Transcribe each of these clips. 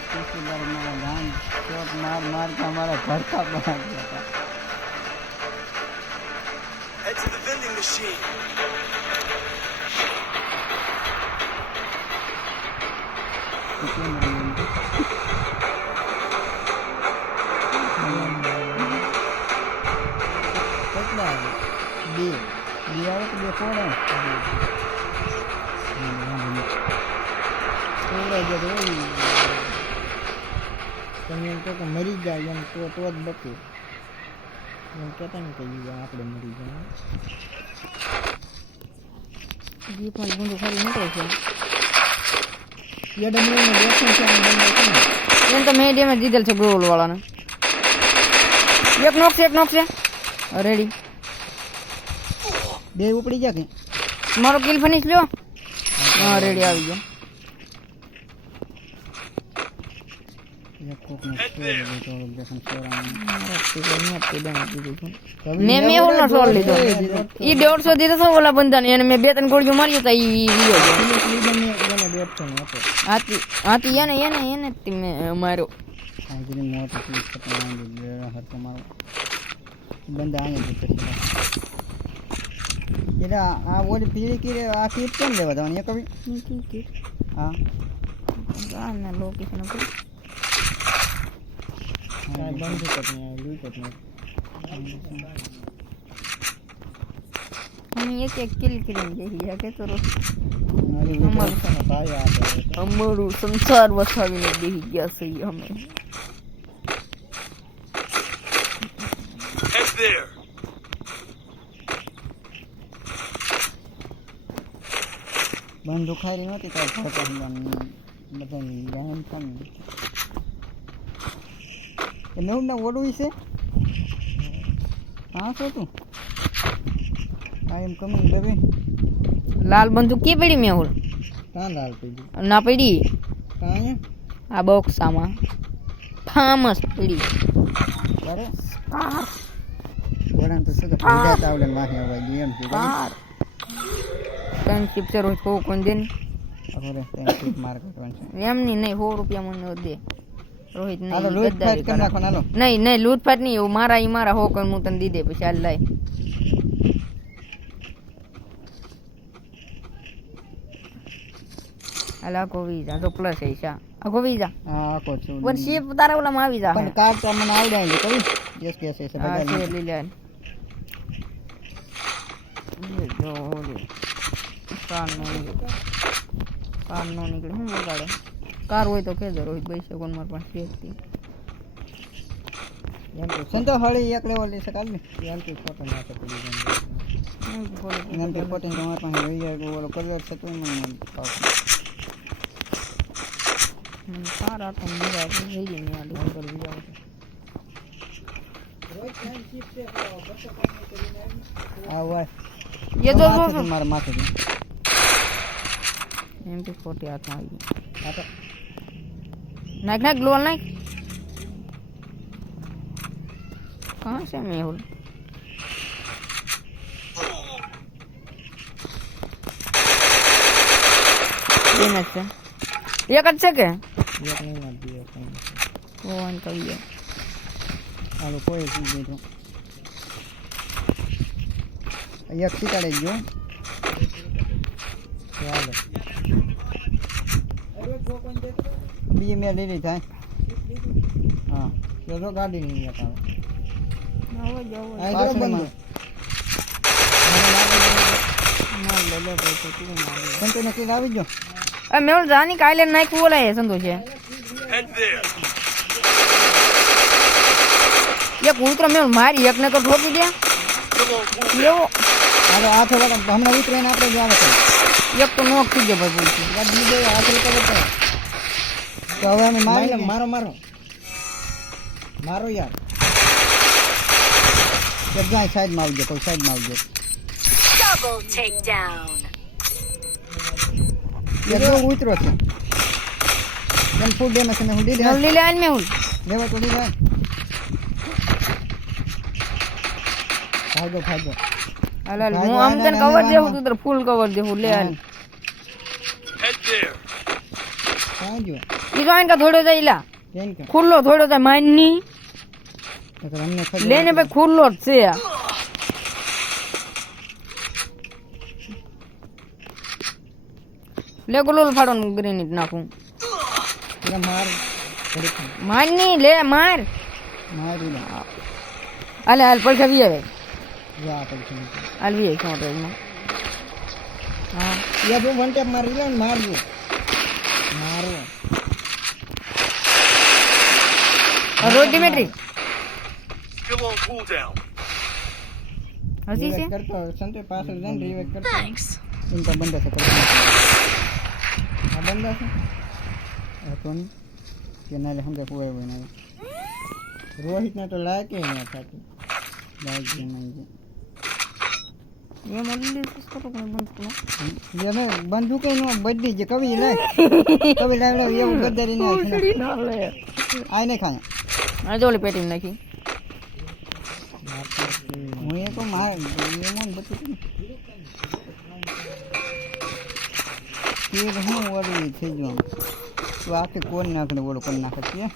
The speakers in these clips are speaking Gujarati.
बार हमारा गान शॉट मार मार के हमारा घर का बना दिया था। Head to the vending machine. કેટલા બે બે આવે તો બે પોડે તમે એમ કહો કે મરી જાય એમ તો જ બચે એમ કહેતા ને કે આપણે મરી જાય જે પણ ગુંડો ખાલી નીકળે છે એમ તો મેં ડેમેજ દીધેલ છે ગોલ વાળાને એક નોક છે રેડી બે ઉપડી ગયા કે મારો કિલ ફિનિશ લ્યો હા રેડી આવી ગયો મેં ઓલો સોલ લીધો ઈ 150 દીધો તો ઓલા બંદાને એને મેં 2-3 ગોળીઓ માર્યો તો ઈ હાથી એને મેં માર્યો બંદા અહીંયા એટલે આ ઓલી પીળી કીરે આ કીટ કેમ લેવા જવાની કવિ હા ના લોકેશન ઉપર બંધ કરને લૂટ કરને हम एक किल करेंगे ये के तो हमारू संसार वसावीने बेही ગયા છે અમે Head there. બંધ ખારી નહોતી કાઈ ફોટો બધાની ગામ પણ એ નવું ના ઓડું છે હા શું તું આઈ એમ કમિંગ બેબી લાલ બંદૂક કે પડી મેહુલ કાં લાલ પડી ના પડી કાં આ બોક્સમાં ફામસ પડી અરે આ વળાન તો સગા પડી તાવલે માહે આવા ગેમ છે કન ચિપ્સર હોય કો કોણ દેન અરે ટેન્ક માર્કેટ વન છે એમ નહીં 100 રૂપિયા મને દે રોહિત નહીં હાલો લૂટ ફાટ કરી નાખો હાલો નહીં લૂટ ફાટ નહીં એવું મારા હો કન હું તને દી દે પછી હાલ લાય અલા કો વીઝા તો પ્લસ છે શા આકો વીઝા હા કો છું વર્ષે તારા ઓલામાં આવી જા પણ કાર્ડ તો મને આવડે છે કઈ યસ કે છે બધા લઈ લે જો કાન નો નીકળે હું વગાડે કાર હોય તો કેજો રોહિત ભાઈ છે કોણ માર પાસે હતી એમ તો સંતો હળી એક લેવલ લે સકાલ ને એમ કે ફોટો નાખે પડી જાય એમ કે ફોટો તમાર પાસે રહી જાય ઓલો કલર છે તો મને સારા તો મજા આવી ગઈ ને આ ડિઝાઇન કરી જાવ રોહિત નામ ચીપ છે બચ્ચો કામ કરીને આ હોય ये दो मार माथे एमपी 40 हाथ में आई आ तो नाक ग्लोल नाक कहां से मेहुल ये नक्शा एक अच्छे के एक नहीं मार दिया वो वन का भी है आलो कोई चीज नहीं तो एक सीटाड़े गयो ચાલો બી મે લઈ લીધા હા તો ગાડી ની હતા આવો જાવ આ જો બંધ ના લે લે તો તું મારે સંતો ને કે આવી જો એ મેલ જાની કાલે નાખ્યું ઓલા સંતો છે એક ઉતરો મેલ મારી એકને તો ઠોકી દે લેવો અરે આ થોડા હમણાં ઉતરીને આપણે જ આવે છે એક તો નોક થઈ ગયો ભાઈ બોલતી ગાડી દે આ તો કરે તો હવે અમે મારી મારો યાર જગ્યા સાઈડ માં આવજો કોઈ સાઈડ માં આવજો ડબલ ટેક ડાઉન ये उतरो છે એમ ફૂડ ડે મશીન હું દી લે લે આન મે હું લેવા તો દી લે ભાગો હાલ હું આમ તને કવર દેવું તું ફૂલ કવર દેવું લે હાલ Head there. કાં જો ઈ તો આઈને થોડો જાય લા કેન કે ખુલ્લો થોડો જાય માનની નકર અમને ખબર લેને ભાઈ ખુલ્લો જ છે લે ગુલોલ ફાડવાનું ગ્રેનેડ નાખું એટલે માર ઘડીક મારની લે માર મારી ના હાલે હાલ પડખા વી આવે જા પછી હાલ વી આવે માં હા યા જો વન ટેપ મારી લે મારજો મારો રોડ ડિમેટ્રી Still on cooldown. હસી છે કરતો સંતે પાછળ જઈને રિવેક કરતો Thanks. ઇનકા બંદા છે આ બંદા છે આ તો નહીં કે ના લે સમજે કોઈ હોય ના રોહિત ને તો લાગે ના થાતું લાગે નહીં ये मोली इसको तो कोई बंद करो ये मैं बंदूक ही नो बड्डी जे कभी ले कभी ले ये गद्दारी नहीं ना ले आए नहीं खाया आ जोली पेटी में नाखी मुझे तो मार ये मन बच्चे ये हम वाली थे जो तो आके कौन ना करे वो कौन ना करती है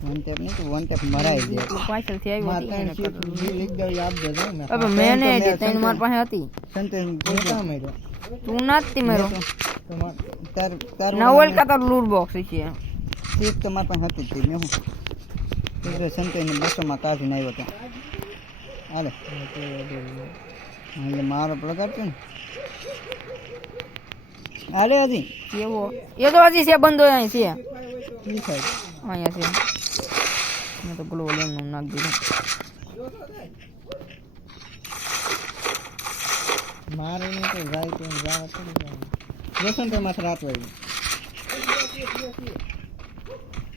वन टेप नहीं तो वन टेप मराई दे पाछળ થી આવ્યો माता ने लिख दो याद दे दो ना अब मैंने दी तैन मार પાસે હતી संते गोटा में तो તું નાતી મેરો तार तार નવલ કા તો લૂટ બોક્સ છે एक तो मार પાસે હતી તે મેં હું એટલે સંતે ને 200 માં કાઢીને આવ્યો તો હાલે એટલે મારો પ્રકાર છે ને હાલે હજી કેવો એ તો હજી છે બંધો અહીં છે ઠીક છે અહીંયા છે મેં તો ગ્લો લેમ નું નાખ દીધું મારે નહીં તો જાય તો જાવ તો જોસન તે માથે રાત વાળી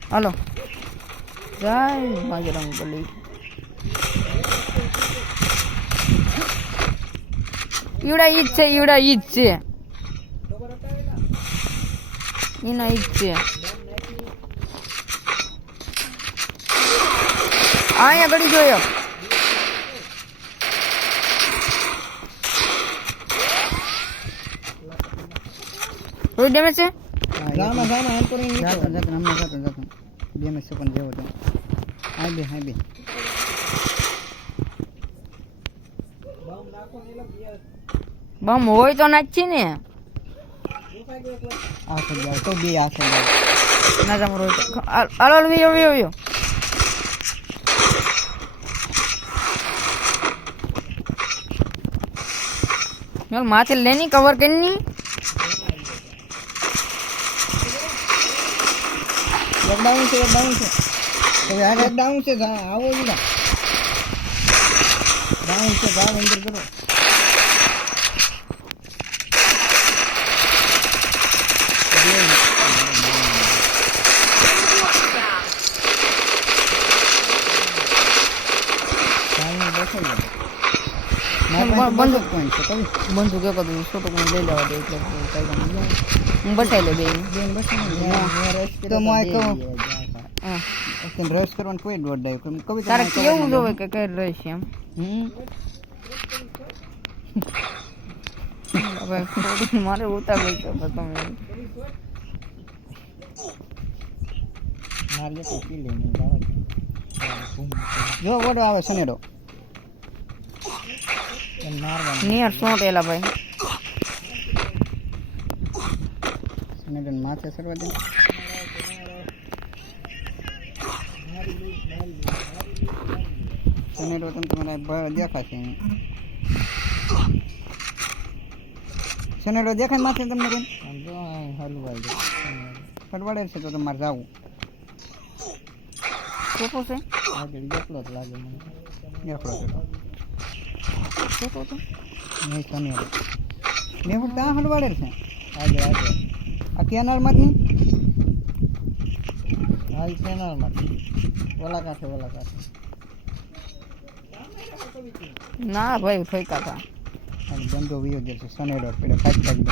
હાલો જય બજરંગ બલી ઈડા ઈજ છે એના ઈજ છે અહીંયા ઘડી જોયો કોઈ ડેમેજ છે જામા જામા એમ કરીને જાતો હમણાં જાતો બે મેં સેકન્ડ જેવો તો હાઈ બે બમ હોય તો નાખી ને આ તો જાવ તો બે આ તો ના જમ રોય હાલો વિયો મેલ માથે લેની કવર કેની ડાઉન છે હવે આ ડાઉન છે આવો ઈલા ડાઉન છે ભાવ અંદર કરો બંદૂક પોઈન્ટ છે કવિ બંધુ કે કદું છોટો કોઈ લઈ લેવા દે એટલે કઈ કામ નહીં હું બસાઈ લે બેન તો મોય કહું હા કેમ રસ કરવાનું કોઈ દોડ ડાય કવિ તારે કેવું જોવે કે કઈ રહીશ એમ હવે થોડું મારે ઉતાર લઈ તો તમે મારે તો પી લેને જો વડો આવે સનેડો નિયર શોટ એલા ભાઈ સનેડો માથે સરવા દે સનેડો તમારા દેખાશે સનેડો દેખાય માથે તમને બેન હલવાઈ ફરવાડે છે તો તમારે જવું છોટો છે આગળ એકલો જ લાગે મને એકલો છોટો તો નહીં સનેડો મેં પણ ત્યાં હલવાડે છે આગળ આ કેનાલમાંથી હા એ કેનાલમાંથી ઓલા કાંઠે ના ભાઈ ફેંકા હતા અને બંધો વિયો જશે સનેડો પેલો કાઢી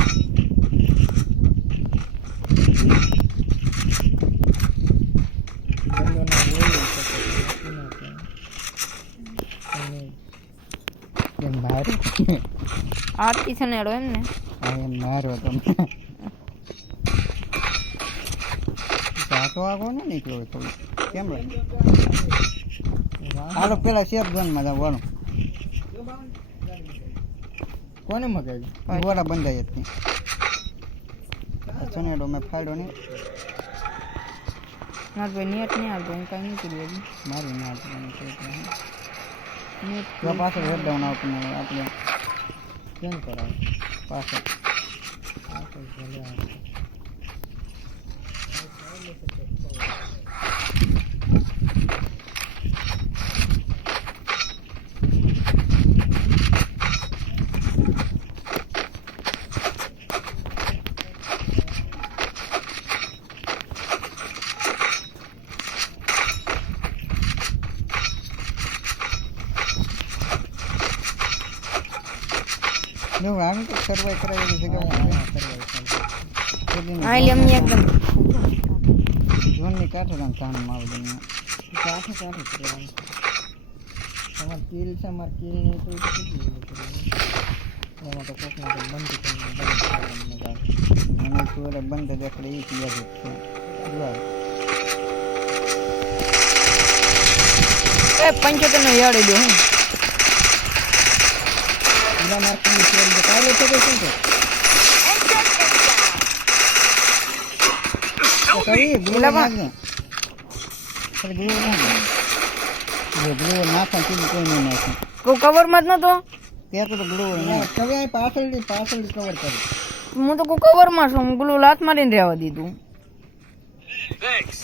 આરતી છે ને એમ ને આ એમ મારો તમે સાતો આગો ને નીકળ્યો થોડું કેમ લાગે હાલો પેલા સેફ ઝોનમાં જાવ વાળો કોને મગાવ્યું વડા બંધાય જ ચનેડો મેં ફાડ્યો નહીં મારે ભાઈ નેટ નહીં આવતો હું કાંઈ નહીં કર્યું હજી મારું ના નેટ પાછળ હેડડાઉન આવતું આપણે કેમ કરાવે પાછળ એવું આમ તો સર્વાઈ કરાવેલી જગ્યા હા એટલે અમને એકદમ ઝોનની કાંઠે ધાનમાં આવે કાંઠે કાંઠે કરવાનું તમારે કિલ છે મારે કિલ નહીં તો એમાં તો કોકને તો બંધ કરીને મને સુરે બંધ દેખાડે એ યાદ જ છે એ 75 નો યાદ દો હું બીજા માર્કની શેર તો કાલે છે કે શું છે કઈ ગ્લો નાખને અરે ગ્લો નાખને જે ગ્લો નાખા કે કોઈ નહીં નાખે કો કવર માં જ નતો ત્યાં તો ગ્લો ના હવે આ પાછળ કવર કરે હું તો કો કવર માં છું ગ્લુ લાત મારીને રહેવા દીધું Thanks.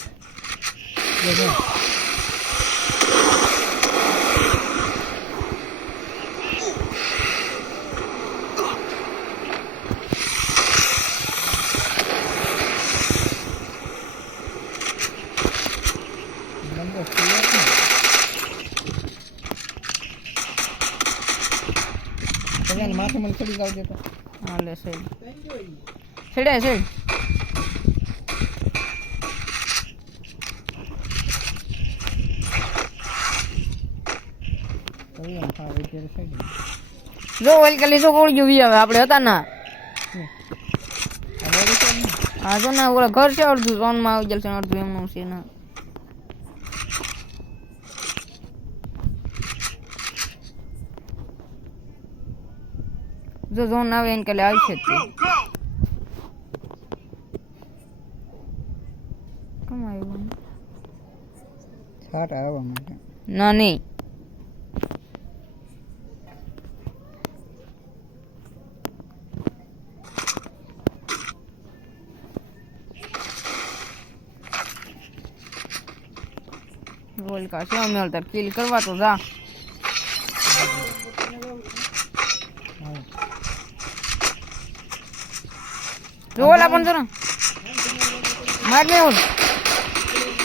જો માથે મને ચડી જાવ તો હા લે સેડ સેડ સેડ કઈ આ વિચાર છે જો ઓલ કલી જો ગોળ જોવી હવે આપણે હતા ના હા જો ના ઓલા ઘર છે અડધું ઝોન માં આવી જશે અડધું એમનું છે ના જો ઝોન આવે એને કલે આવશે જ તે Go, go. કેમ આવ્યું છાટ આવવા માટે ના નહીં રોલ કા છે અમે તાર કિલ કરવા તો જા રોલ આપણ જરા માર ને હું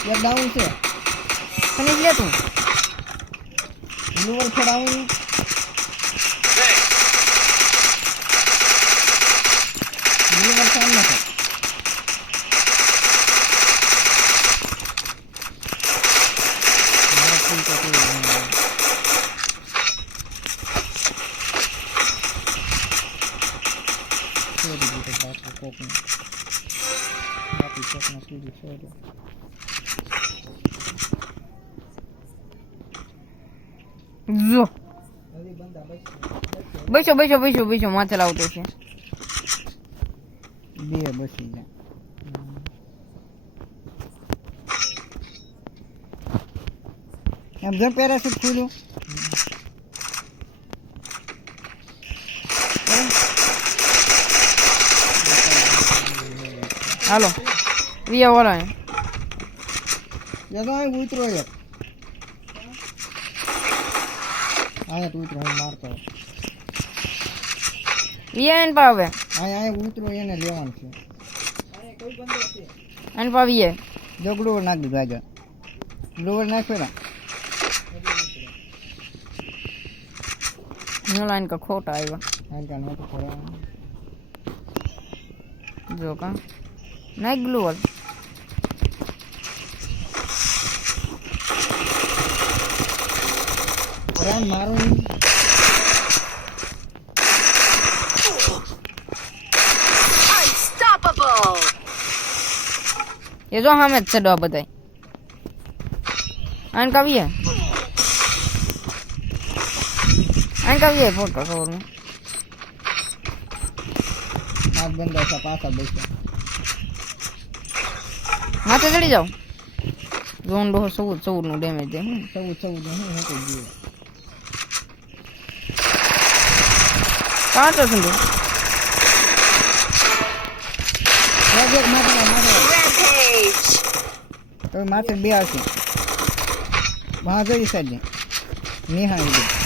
એક ડાઉન છે ફિનિશ લે તું બ્લુઅર છડાવું બ્લુઅર સામે છે જો બેસો માથે લાવતો છે બે બસી જાય એમ જો પેરાશૂટ ખુલ્યું હાલો વિયા વાળા યા તો અહીં ઉતરો યાર અહીંયા તું ઉતરો હું મારતો વિયા એન પાવે અહીંયા ઉતરો એને લેવાનું છે એન પાવીએ જો ગ્લોવર નાખ દીધું આગળ ગ્લોવર નાખ્યો નો લાઈન કા ખોટા આવ્યા ને નહોતું ખોરાવાનું જો કા નાઈ ગ્લુઅર મારો નહીં એ જો સામે જ ચડવા બધાય આને કાવીએ ફોટો કવરમાં હાથ બંધા છે પાછા બેસે માથે ચડી જાઓ ઝોન બહુ 14 નું ડેમેજ દે હું 14 હું હતું જીવ કાંટો સંદો Rampage. તો માથે બે આવશે વહાં જોઈ સાઈડ નિહાળી દે